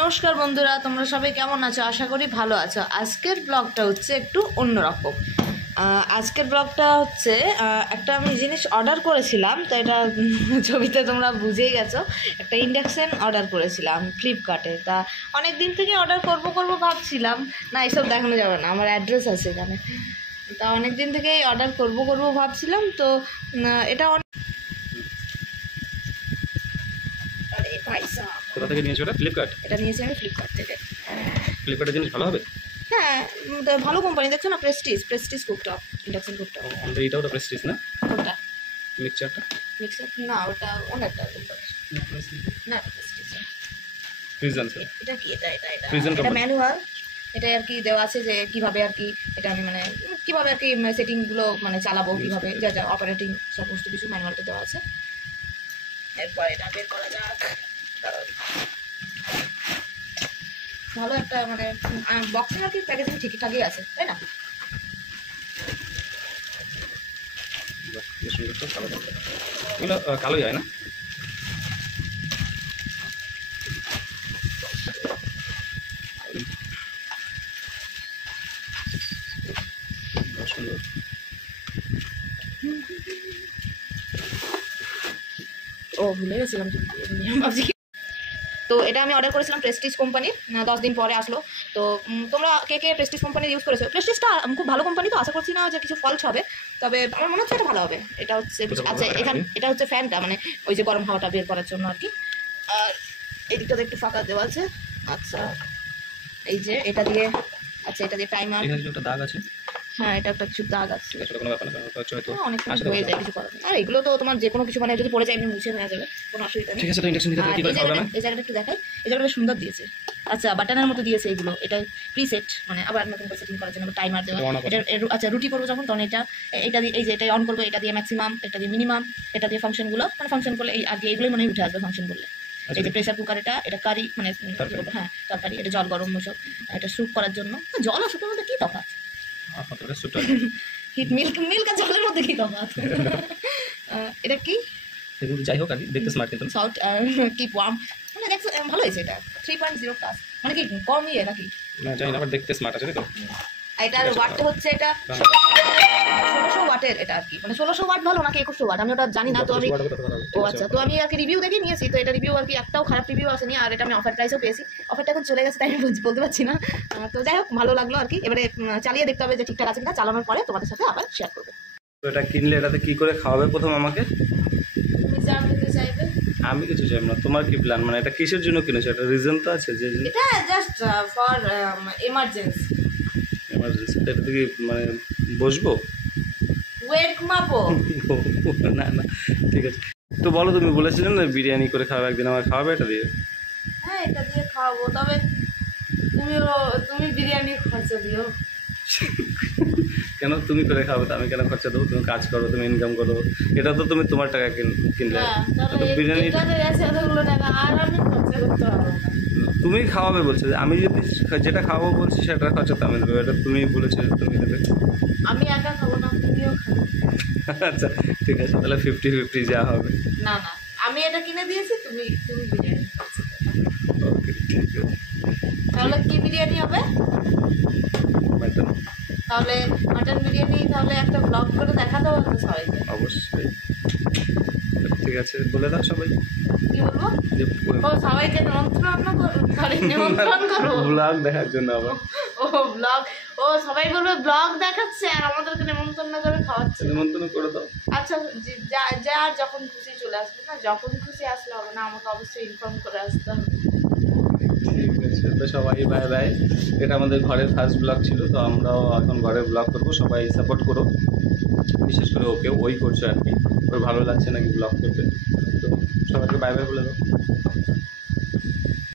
নমস্কার বন্ধুরা, তোমরা সবাই কেমন আছো? আশা করি ভালো আছো। আজকের ব্লগটা হচ্ছে একটু অন্যরকম। আজকের ব্লগটা হচ্ছে একটা আমি জিনিস অর্ডার করেছিলাম, তো এটা ছবিতে তোমরা বুঝেই গেছো। একটা ইন্ডাকশান অর্ডার করেছিলাম ফ্লিপকার্টে। তা অনেক দিন থেকে অর্ডার করব ভাবছিলাম, না এসব দেখানো যাবে না, আমার অ্যাড্রেস আছে এখানে। তা অনেক দিন থেকেই অর্ডার করব ভাবছিলাম। তো এটা কোথা থেকে নিয়েছো এটা? ফ্লিপকার্ট। এটা নিয়েছি আমি ফ্লিপকার্ট থেকে। ফ্লিপকার্টের জিনিস ভালো হবে? হ্যাঁ, ভালো কোম্পানি। দেখছো না, প্রেস্টিজ কুকটপ, ইন্ডাকশন কুকটপ। এইটাও তো প্রেস্টিজ না? কোনটা? মিক্সচারটা? মিক্সার না, ওটা অনেকটা না, প্রেস্টিজ। ফ্রিজন স্যার। এটা কি? এটা ফ্রিজন ম্যানুয়াল। এটা আর কি দেওয়া আছে যে কিভাবে আর কি এটা আমি মানে কিভাবে আর কি সেটিংগুলো মানে চালাবো, কিভাবে যা যা অপারেটিং সমস্ত কিছু ম্যানুয়ালটা দেওয়া আছে। এরপর এটা বের করা যাক। ভালো একটা মানে বক্সিং আর কি প্যাকেজিং ঠিকঠাকই আছে, তাই না? এগুলো কালোই হয় না? সুন্দর। ও ভুলে গেছিলাম ভাবছি। তো এটা আমি অর্ডার করেছিলাম প্রেস্টিজ কোম্পানি, 10 দিন পরে আসলো। তো তোমরা কে কে প্রেস্টিজ কোম্পানি ইউজ করেছো? প্রেস্টিজটা খুব ভালো কোম্পানি, তো আশা করছি না যে কিছু ফল্ট হবে, তবে আমার মনে হচ্ছে এটা ভালো হবে। এটা হচ্ছে আচ্ছা, এখানে এটা হচ্ছে ফ্যানটা, মানে ওই যে গরম হাওয়াটা বের করার জন্য আর কি। আর এই দিকটাতে একটু ফাঁকা দেওয়া আছে। আচ্ছা, এই যে এটা দিয়ে, আচ্ছা এটা দিয়ে টাইমার। এখানে একটা দাগ আছে। হ্যাঁ, এটা একটা কিছু দাগ আছে। কোনো ব্যাপার না, হয়তো অনেক কিছু হয়ে যায়, কিছু করার নেই। আর এগুলো তো তোমার যে কোনো কিছু মানে যদি পড়ে যায় এমনি মুছে নেওয়া যাবে, কোনো অসুবিধা নেই। ঠিক আছে, তো ইন্ডাকশন দিতে কি করে হবে না? এই জায়গাটা একটু দেখাই। এই জায়গাটা সুন্দর দিয়েছে। আচ্ছা, বাটনের মতো দিয়েছে এগুলো। এটা প্রিসেট, মানে আবার নতুন করে সেটিং করার জন্য টাইমার দেওয়া। এটা আচ্ছা, রুটি করবো যখন, তখন এটা দিয়ে এই যে এটা অন করবো, এটা দিয়ে ম্যাক্সিমাম, এটা দিয়ে মিনিমাম, এটা দিয়ে ফাংশনগুলো মানে ফাংশন করলে এই আর কি এইগুলোই মনে উঠে আসবে ফাংশন করলে। এই যে প্রেসার কুকার, এটা কারি মানে হ্যাঁ তরকারি, এটা জল গরম সব, এটা স্যুপ করার জন্য। জল আর স্যুপের মধ্যে কি তফাৎ? হিট মিল্ক আর জলের মধ্যে কি তফাৎ? এটা কি? যাই হোক, আর দেখতে স্মার্ট কিন্তু সল্ট কিপ ওয়ার্ম, মানে দেখো ভালো হয়েছে। এটা 3.0 প্লাস, মানে কি কম ইয়ে নাকি? না জানি না, বাট দেখতে স্মার্ট আছে তো। এটার ওয়াটটা হচ্ছে এটা 1600 ওয়াটের। এটা আর কি মানে 1600 ওয়াট ভালো নাকি 2100 ওয়াট আমি ওটা জানি না। তো আমি আচ্ছা, তো আমি আর কি রিভিউ দেখে নিয়েছি। তো এটা রিভিউ আর কি একটাও খারাপ রিভিউ আসেনি। আর এটা আমি অফার প্রাইসও পেয়েছি। অফারটা এখন চলে গেছে, তাই আমি বলতে পারছি না। তো যাই হোক, ভালো লাগলো আর কি। এবারে চালিয়ে দেখতে হবে যে ঠিকঠাক আছে কিনা। চালানোর পরে তোমাদের সাথে আবার শেয়ার করবো। তো এটা কিনলে এটাতে কি করে খাওয়াবে প্রথম আমাকে? তুমি যা নিতে চাইবে। আমি কিছু চাই না। তোমার কি প্ল্যান? মানে এটা কিসের জন্য কিনেছো? একটা রিজন তো আছে যে এটা জাস্ট ফর এমার্জেন্সি। এমার্জেন্সি। এটা কি মানে বসবো? ওয়েট মাপো? না না, ঠিক আছে। তো বলো, তুমি বলেছিলে না বিরিয়ানি করে খাওয়াবে একদিন, আমার খাওয়াবে এটা দিয়ে? হ্যাঁ, এটা দিয়ে খাওয়াবো, তবে তুমি বিরিয়ানি খরচা দিও। কেন তুমি করে খাওয়াবে? আমি কেন খরচা দেবো? তুমি কাজ করো, তুমি ইনকাম করো, এটা তো তুমি তোমার টাকা কিনলে। বিরিয়ানি আর আমি খরচা করতে পারবো না। তুমি খাওয়াবে বলছো, যে আমি যদি যেটা খাওয়াবো বলছি সেটা খরচা তো আমি দেবো। এটা তুমি বলেছো তুমি দেবে। আমি একা খাবো না, তুমিও খাবো। আচ্ছা ঠিক আছে, তাহলে 50-50 যা হবে। না না, আমি এটা কিনে দিয়েছি, তুমি বিরিয়ানি খরচা করো। ওকে, ঠিক আছে। তাহলে কি বিরিয়ানি হবে? মাটন। তাহলে মাটন বিরিয়ানি। তাহলে একটা ব্লগ করে দেখাতে হবে তো সবাইকে। অবশ্যই, ঠিক আছে, বলে দাও সবাই। কি বলবো? ও সবাইকে নিমন্ত্রণ করবো ব্লগ দেখার জন্য আবার। ও ব্লগ, ও সবাই বলবে ব্লগ দেখাচ্ছে আর আমাদেরকে নিমন্ত্রণ না করে খাওয়াচ্ছে। নিমন্ত্রণ করে দাও। আচ্ছা, যা যখন খুশি চলে আসবে না, যখন খুশি আসলে হবে না, আমাকে অবশ্যই ইনফর্ম করে আসতে হবে। ঠিক আছে, তো সবাই বাই বাই। এটা আমাদের ঘরের ফার্স্ট ব্লগ ছিল, তো আমরাও এখন ঘরের ব্লগ করবো। সবাই সাপোর্ট করো, বিশেষ করে ওকে। ওই করছো আর কি, ওর ভালো লাগছে নাকি ব্লগ করতে। তো সবাইকে বাই বাই বলে দাও।